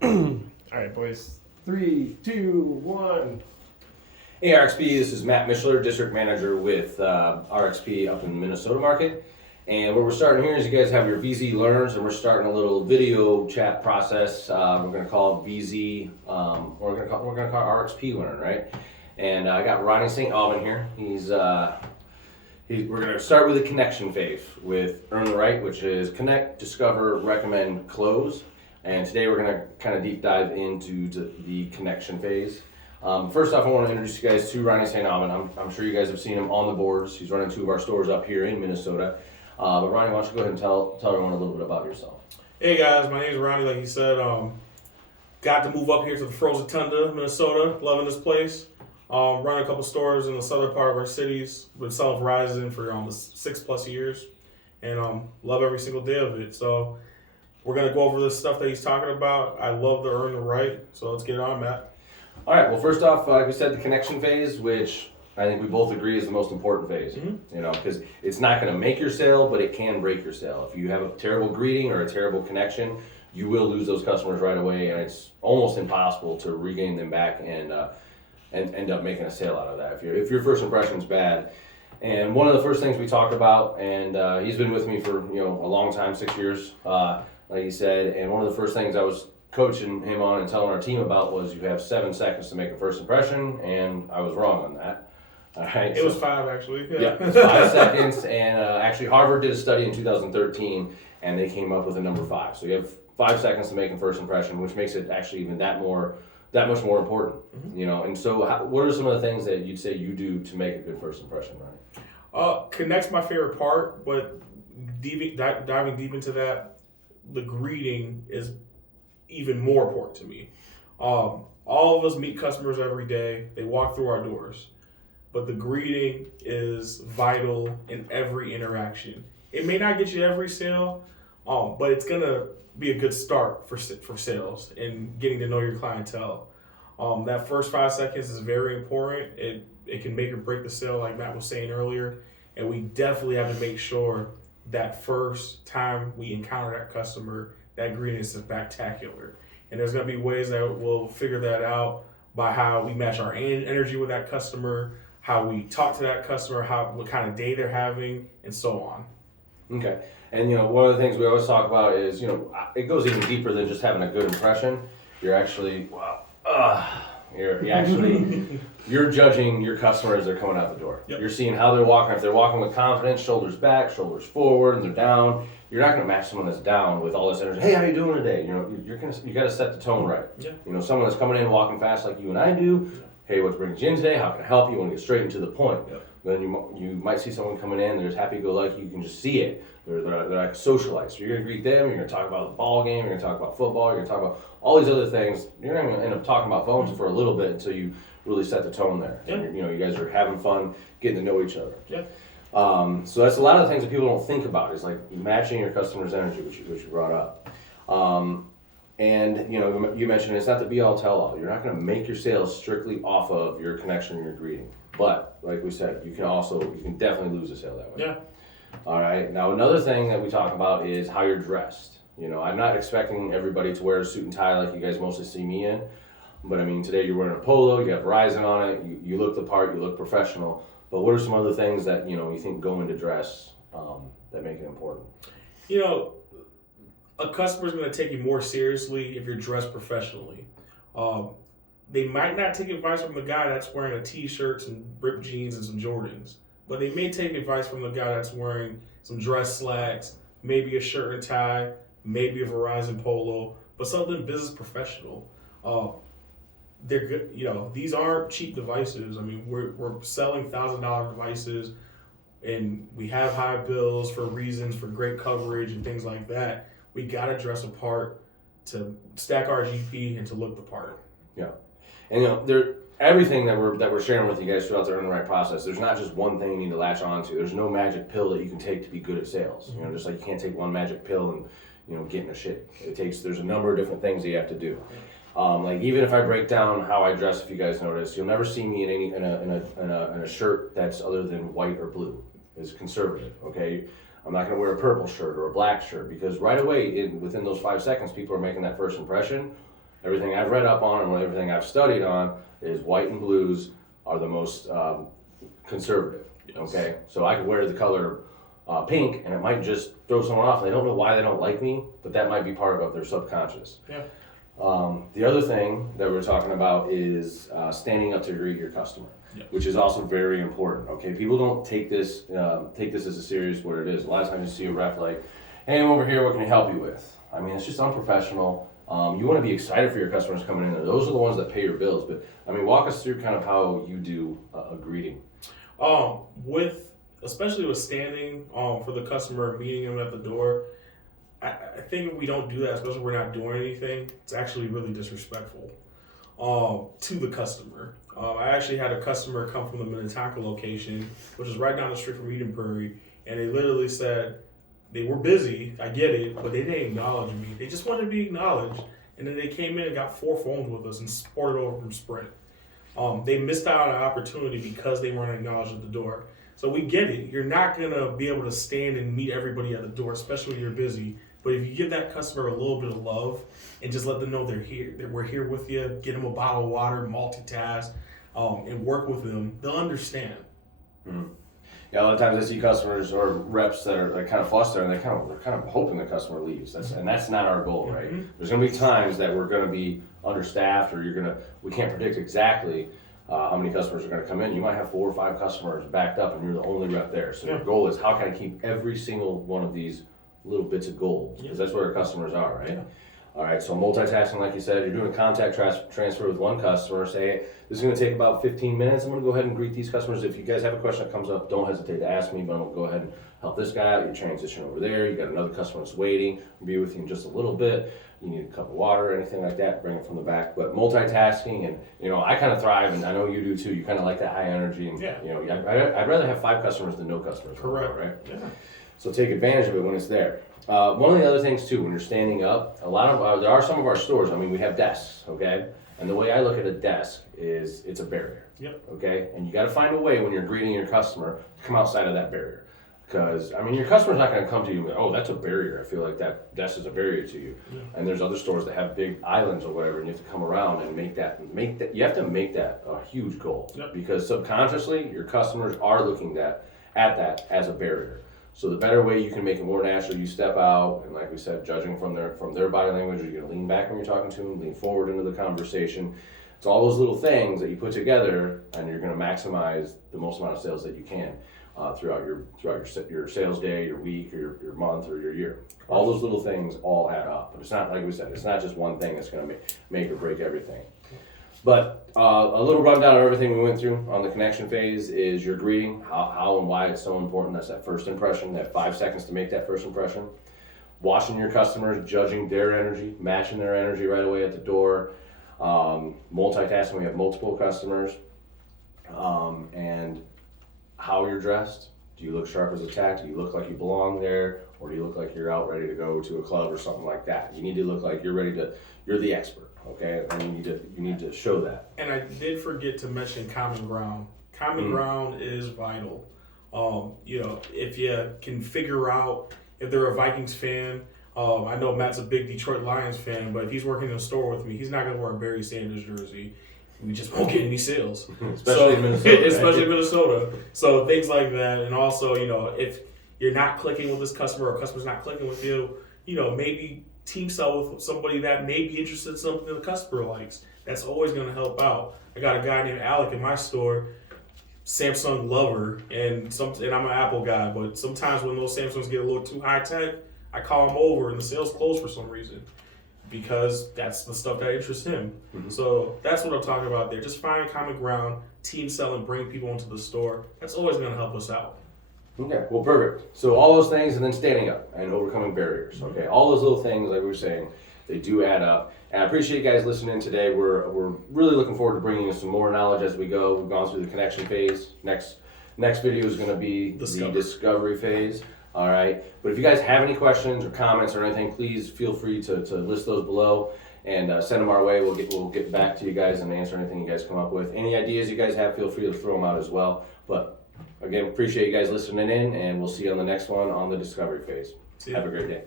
All right, boys. 3, 2, 1. Hey RxP, this is Matt Mishler, District Manager with RxP up in the Minnesota market. And what we're starting here is you guys have your VZ Learns, and we're starting a little video chat process. We're going to call it VZ, we're going to call it RxPlearn, right? And I got Ronnie St. Alban here. We're going to start with the connection phase with Earn the Right, which is connect, discover, recommend, close. And today we're going to kind of deep dive into the connection phase. First off, I want to introduce you guys to Ronnie St. Alban. I'm sure you guys have seen him on the boards. He's running 2 of our stores up here in Minnesota. But Ronnie, why don't you go ahead and tell everyone a little bit about yourself. Hey guys, my name is Ronnie. Like he said, got to move up here to the Frozen Tundra, Minnesota. Loving this place. Run a couple stores in the southern part of our cities. Been selling Verizon for almost 6+ years, and love every single day of it. So we're gonna go over the stuff that he's talking about. I love the Earn the Right. So let's get on, Matt. All right. Well, first off, like we said, the connection phase, which I think we both agree is the most important phase. Mm-hmm. You know, because it's not going to make your sale, but it can break your sale. If you have a terrible greeting or a terrible connection, you will lose those customers right away, and it's almost impossible to regain them back and end up making a sale out of that if your first impression is bad. And one of the first things we talked about, and he's been with me for a long time, 6 years, like he said. And one of the first things I was coaching him on and telling our team about was you have 7 seconds to make a first impression, and I was wrong on that. All right, it was 5 actually. Yeah, it's 5 seconds, and actually Harvard did a study in 2013, and they came up with a number 5. So you have 5 seconds to make a first impression, which makes it actually even that much more important. Mm-hmm. And so what are some of the things that you'd say you do to make a good first impression, Ronnie? Connect's my favorite part, but diving deep into that, the greeting is even more important to me. All of us meet customers every day. They walk through our doors, but the greeting is vital in every interaction. It may not get you every sale, but it's gonna be a good start for sales and getting to know your clientele. That first 5 seconds is very important. It can make or break the sale, like Matt was saying earlier, and we definitely have to make sure that first time we encounter that customer, that greeting is spectacular. And there's going to be ways that we'll figure that out by how we match our energy with that customer, how we talk to that customer, what kind of day they're having, and so on. Okay. And one of the things we always talk about is it goes even deeper than just having a good impression. You're actually you're judging your customer as they're coming out the door. Yep. You're seeing how they're walking. If they're walking with confidence, shoulders back, shoulders forward, and they're down, you're not going to match someone that's down with all this energy. Hey, how you doing today? You got to set the tone right. Yeah. Someone that's coming in walking fast like you and I do. Yeah. Hey, what brings you in today? How can I help you? You want to get straight and to the point. Yep. Then you might see someone coming in. They're just happy-go-lucky. You can just see it. They're like socialites. So you're going to greet them. You're going to talk about the ball game. You're going to talk about football. You're going to talk about all these other things. You're not going to end up talking about phones for a little bit until you really set the tone there. Yeah. You guys are having fun, getting to know each other. Yeah. So that's a lot of the things that people don't think about is like matching your customer's energy, which you brought up. And you mentioned it's not the be-all, tell-all. You're not going to make your sales strictly off of your connection and your greeting. But like we said, you can definitely lose a sale that way. Yeah. All right. Now another thing that we talk about is how you're dressed. I'm not expecting everybody to wear a suit and tie like you guys mostly see me in. But I mean, today you're wearing a polo, you have Verizon on it, you look the part, you look professional. But what are some other things that you think go into dress that make it important? A customer's going to take you more seriously if you're dressed professionally. They might not take advice from the guy that's wearing a t-shirt, some ripped jeans, and some Jordans. But they may take advice from the guy that's wearing some dress slacks, maybe a shirt and tie, maybe a Verizon polo, but something business professional. They're good. These aren't cheap devices. I mean, we're selling $1,000 devices, and we have high bills for reasons for great coverage and things like that. We gotta dress a part to stack our GP and to look the part. Yeah, and everything that we're sharing with you guys throughout the Earn the Right process, there's not just one thing you need to latch on to. There's no magic pill that you can take to be good at sales. Mm-hmm. Just like you can't take one magic pill and get in a shit. There's a number of different things that you have to do. Like even if I break down how I dress, if you guys notice, you'll never see me in a shirt that's other than white or blue. It's conservative. Okay, I'm not going to wear a purple shirt or a black shirt because right away within those 5 seconds, people are making that first impression. Everything I've read up on and everything I've studied on is white and blues are the most conservative. Yes. Okay, so I could wear the color pink and it might just throw someone off. They don't know why they don't like me, but that might be part of their subconscious. Yeah. The other thing that we're talking about is standing up to greet your customer, which is also very important. Okay, people don't take this as a serious what it is. A lot of times you see a rep like, "Hey, I'm over here. What can I help you with?" I mean, it's just unprofessional. You want to be excited for your customers coming in there. Those are the ones that pay your bills. But I mean, walk us through kind of how you do a greeting. Especially with standing for the customer, meeting them at the door. I think if we don't do that, especially if we're not doing anything, it's actually really disrespectful to the customer. I actually had a customer come from the Minnetonka location, which is right down the street from Eden Prairie, and they literally said they were busy, I get it, but they didn't acknowledge me. They just wanted to be acknowledged, and then they came in and got 4 phones with us and sported over from Sprint. They missed out on an opportunity because they weren't acknowledged at the door. So we get it. You're not going to be able to stand and meet everybody at the door, especially when you're busy. But if you give that customer a little bit of love and just let them know they're here, that we're here with you, get them a bottle of water, multitask, and work with them, they'll understand. Mm-hmm. Yeah, a lot of times I see customers or reps that are kind of flustered and they're kind of hoping the customer leaves. And that's not our goal, right? Mm-hmm. There's going to be times that we're going to be understaffed or we can't predict exactly how many customers are going to come in. You might have 4 or 5 customers backed up and you're the only rep there. So your goal is how can I keep every single one of these little bits of gold, because that's where our customers are, right? Yeah. All right, so multitasking, like you said, you're doing a contact transfer with one customer. Say, hey, this is going to take about 15 minutes. I'm going to go ahead and greet these customers. If you guys have a question that comes up, don't hesitate to ask me, but I'm going to go ahead and help this guy out. You transition over there. You got another customer that's waiting. I'll be with you in just a little bit. You need a cup of water or anything like that, bring it from the back. But multitasking, and I kind of thrive, and I know you do too. You kind of like that high energy, and I'd rather have 5 customers than no customers. Correct. Right? Yeah. So take advantage of it when it's there. One of the other things too, when you're standing up, a lot of there are some of our stores. I mean, we have desks, okay, and the way I look at a desk is it's a barrier. Yep. Okay, and you got to find a way when you're greeting your customer to come outside of that barrier, because I mean, your customer's not going to come to you and go, "Oh, that's a barrier. I feel like that desk is a barrier to you." Yeah. And there's other stores that have big islands or whatever, and you have to come around and make that. You have to make that a huge goal, because subconsciously your customers are looking at that as a barrier. So the better way you can make it more natural, you step out, and like we said, judging from their body language, you're gonna lean back when you're talking to them, lean forward into the conversation. It's all those little things that you put together, and you're gonna maximize the most amount of sales that you can throughout your sales day, your week, or your month, or your year. All those little things all add up. But it's not, like we said, it's not just one thing that's gonna make or break everything. But a little rundown of everything we went through on the connection phase is your greeting, how and why it's so important. That's that first impression, that 5 seconds to make that first impression. Watching your customers, judging their energy, matching their energy right away at the door. Multitasking, we have multiple customers. And how you're dressed. Do you look sharp as a tack? Do you look like you belong there? Or do you look like you're out ready to go to a club or something like that? You need to look like you're the expert. Okay, and you need to show that. And I did forget to mention common ground. Common ground is vital. If you can figure out if they're a Vikings fan. I know Matt's a big Detroit Lions fan, but if he's working in a store with me, he's not going to wear a Barry Sanders jersey. We just won't get any sales, especially in Minnesota. Especially Minnesota. So things like that, and also if you're not clicking with this customer or customer's not clicking with you, maybe team sell with somebody that may be interested in something the customer likes. That's always going to help out. I got a guy named Alec in my store, Samsung lover, and I'm an Apple guy, but sometimes when those Samsungs get a little too high tech, I call him over and the sales close for some reason, because that's the stuff that interests him. Mm-hmm. So that's what I'm talking about there. Just find common ground, team sell, and bring people into the store. That's always going to help us out. Okay, well, perfect. So all those things, and then standing up and overcoming barriers. Okay, all those little things, like we were saying, they do add up. And I appreciate you guys listening today. We're really looking forward to bringing you some more knowledge as we go. We've gone through the connection phase. Next video is going to be the discovery phase. All right. But if you guys have any questions or comments or anything, please feel free to list those below and send them our way. We'll get back to you guys and answer anything you guys come up with. Any ideas you guys have, feel free to throw them out as well. But again, appreciate you guys listening in, and we'll see you on the next one on the discovery phase. Have a great day.